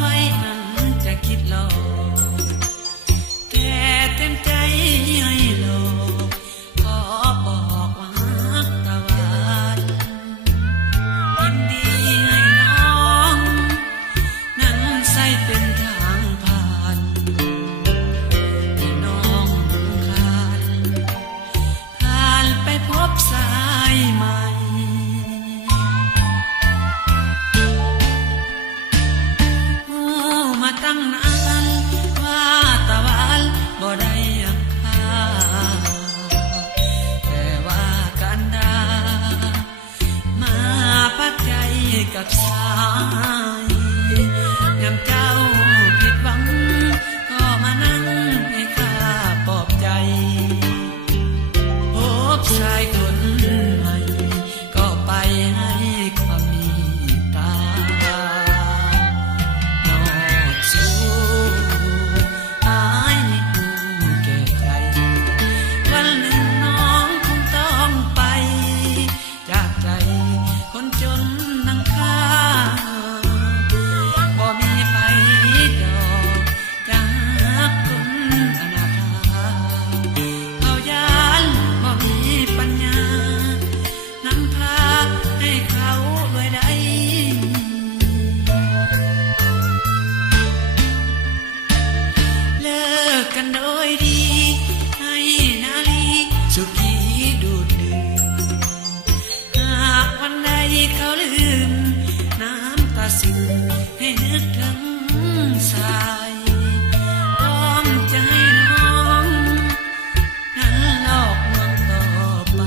ไว้นั้นจะคิดหลอกแค่เต็มใจให้หลอกขอบอกว่ารักตะวันยินดีให้น้องนั้นใส่เป็นทางผ่านที่น้องผ่านไปพบสายใหม่ตั้งนานว่าตะวันบ่ได้ยังค่าแต่ว่ากันดามาปักใจกับสายยามเจ้าผิดหวังก็มานั่งให้ข้าปลอบใจพบชายคนใหม่ก็ไปให้ความเมตตาจนนังค่าบ่มีไผดอกจากคนอนาถาเขายานบ่มีปัญญานำพาให้เขารวยได้เลิกกันโดยดีให้นาลีสุขีดูดดื่มหากวันใดเขาลืมน้ำตาซึมให้นึกถึงสายพร้อมจะให้น้องนั้นหลอกลวงต่อไป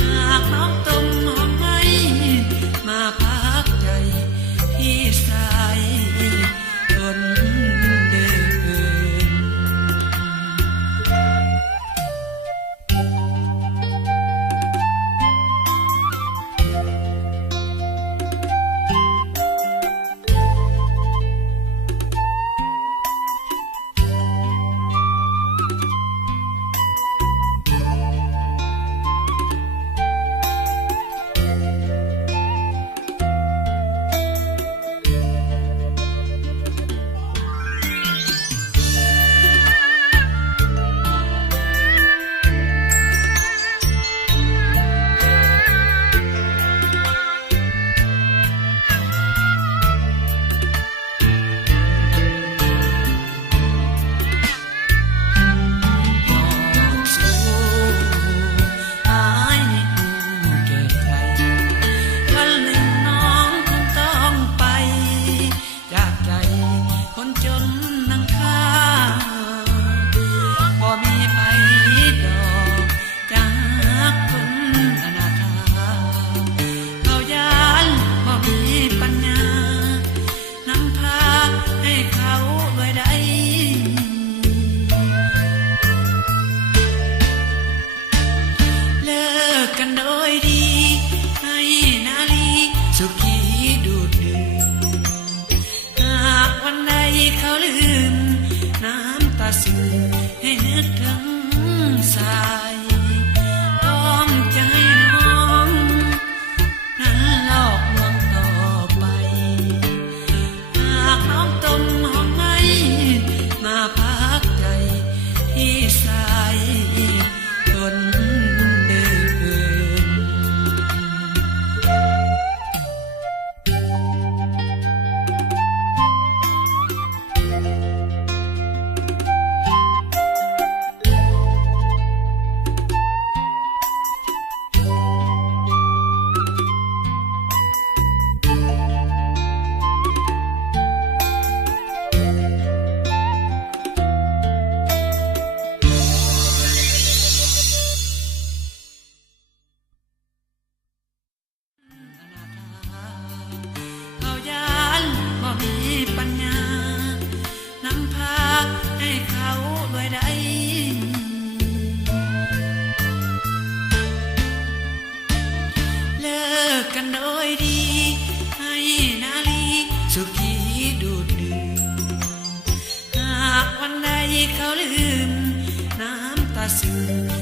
หากน้องต้มหอมให้มาพักใจที่สายทนเดินกันโดยดีให้นาลีสุขีดูดดื่มหากวันใดเขาลืมน้ำตาซึมให้นึกถึงสายพร้อมจะให้น้องนั้นหลอกลวงต่อไปหากน้องต้มหอมให้มาพักใจที่สายทนปัญญานำพาให้เขารวยได้เลิกกันโดยดีให้นาลีสุขีดูดดื่มหากวันใดเขาลืมน้ำตาซึม